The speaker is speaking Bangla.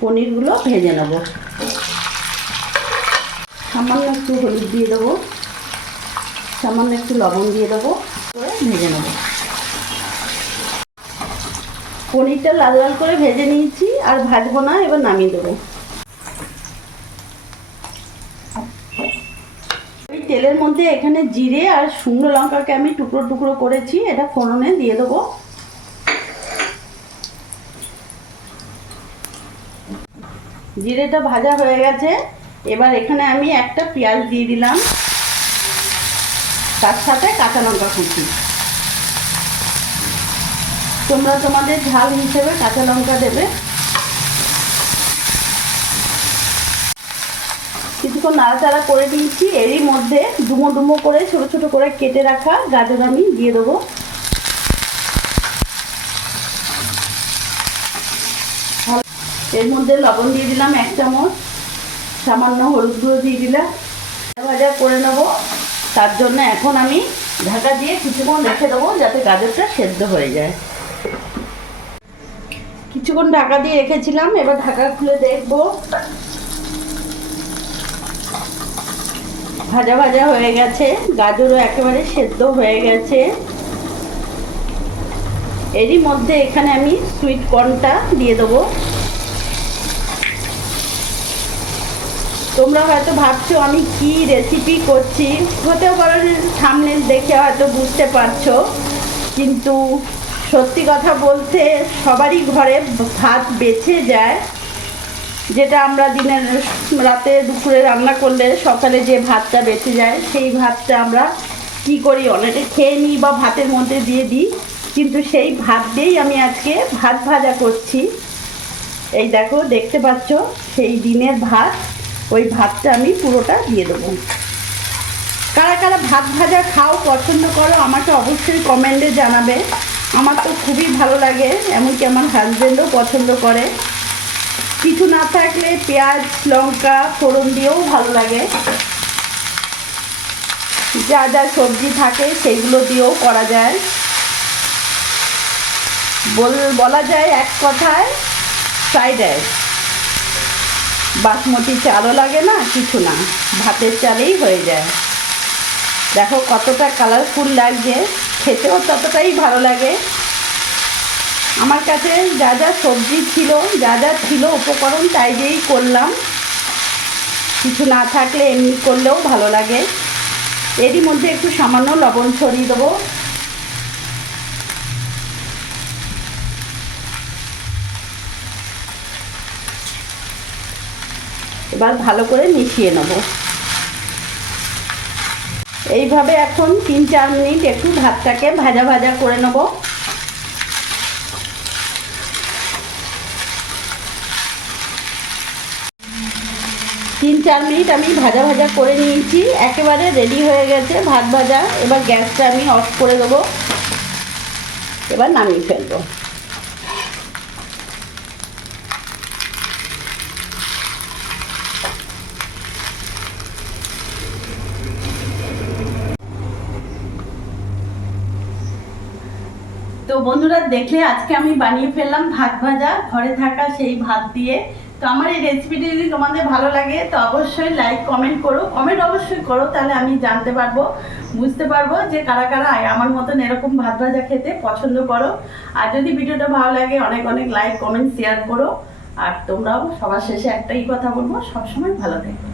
পনিরগুলো ভেজে নেব। সামান্য একটু হলুদ দিয়ে দেবো, সামান্য একটু লবণ দিয়ে দেবো, করে ভেজে নেব। পনিরটা লাল লাল করে ভেজে নিয়েছি, আর ভাজবো না, এবার নামিয়ে দেবো। ওই তেলের মধ্যে এখানে জিরে আর শুকনো লঙ্কাকে আমি টুকরো টুকরো করেছি, এটা ফোড়নে দিয়ে দেবো। জিরেটা ভাজা হয়ে গেছে, এবার এখানে আমি একটা পেঁয়াজ দিয়ে দিলাম, তার সাথে কাঁচা লঙ্কা কুচি। তোমরা তোমাদের ঝাল হিসেবে কাঁচা লঙ্কা দেবে। কিছুক্ষণ নাড়াচাড়া করে দিয়েছি, এরই মধ্যে ডুমো ডুমো করে ছোট ছোট করে কেটে রাখা গাজর আমি দিয়ে দেবো। এর মধ্যে লবণ দিয়ে দিলাম 1 চামচ, সামান্য হলুদ গুঁড়ো দিয়ে দিলাম। ভাজা করে নেব, তার জন্য এখন আমি ঢাকা দিয়ে কিছুক্ষণ রেখে দেবো যাতে গাজরটা সেদ্ধ হয়ে যায়। কিছুক্ষণ ঢাকা দিয়ে রেখেছিলাম, এবার ঢাকা খুলে দেখব। ভাজা ভাজা হয়ে গেছে, গাজরও একেবারে সেদ্ধ হয়ে গেছে। এরই মধ্যে এখানে আমি সুইট কর্নটা দিয়ে দেবো। তোমরা হয়তো ভাবছো আমি কি রেসিপি করছি, হতেও পারে থাম্বনেল দেখে হয়তো বুঝতে পারছো, কিন্তু সত্যি কথা বলতে সবারই ঘরে ভাত বেঁচে যায়, যেটা আমরা দিনের রাতে দুপুরে রান্না করলে সকালে যে ভাতটা বেঁচে যায়, সেই ভাতটা আমরা কি করি, অনেকে খেয়ে নিই বা ভাতের মধ্যে দিয়ে দিই, কিন্তু সেই ভাত দিয়েই আমি আজকে ভাত ভাজা করছি। এই দেখো, দেখতে পাচ্ছ সেই দিনের ভাত, ওই ভাতটা আমি পুরোটা দিয়ে দেবো। কারা কারা ভাত ভাজা খাও, পছন্দ করো, আমাকে অবশ্যই কমেন্টে জানাবে। আমার তো খুবই ভালো লাগে, এমনকি আমার হাজব্যান্ডও পছন্দ করে। কিছু না থাকলে পেঁয়াজ লঙ্কা ফোড়ন দিয়েও ভালো লাগে। যা যা সবজি থাকে সেইগুলো দিয়েও করা যায়। বলা যায় এক কথায় ফ্রাইড রাইস। বাসমতি চালও লাগে না, কিছু না, ভাতের চালেই হয়ে যায়। দেখো কতটা কালারফুল লাগছে, খেতেও ততটাই ভালো লাগে। আমার কাছে যা যা সবজি ছিল, যা যা ছিল উপকরণ, তাই দিয়েই করলাম। কিছু না থাকলে এমনি করলেও ভালো লাগে। এরই মধ্যে একটু সামান্য লবণ ছড়িয়ে দেবো। এবার ভালো করে মিশিয়ে নেব। এইভাবে এখন 3-4 মিনিট একটু ভাতটাকে ভাজা ভাজা করে নেব। 3-4 মিনিট আমি ভাজা ভাজা করে নিয়েছি, একেবারে রেডি হয়ে গেছে ভাত ভাজা। এবার গ্যাসটা আমি অফ করে দেবো, এবার নামিয়ে ফেলবো। তো বন্ধুরা, দেখলে আজকে আমি বানিয়ে ফেললাম ভাত ভাজা, ঘরে থাকা সেই ভাত দিয়ে। তো আমার এই রেসিপিটি যদি তোমাদের ভালো লাগে তো অবশ্যই লাইক কমেন্ট করো, কমেন্ট অবশ্যই করো, তাহলে আমি জানতে পারবো, বুঝতে পারবো যে কারা কারা আমার মতন এরকম ভাত ভাজা খেতে পছন্দ করো। আর যদি ভিডিওটা ভালো লাগে অনেক অনেক লাইক কমেন্ট শেয়ার করো। আর তোমরাও, সবার শেষে একটাই কথা বলবো, সবসময় ভালো থেকো।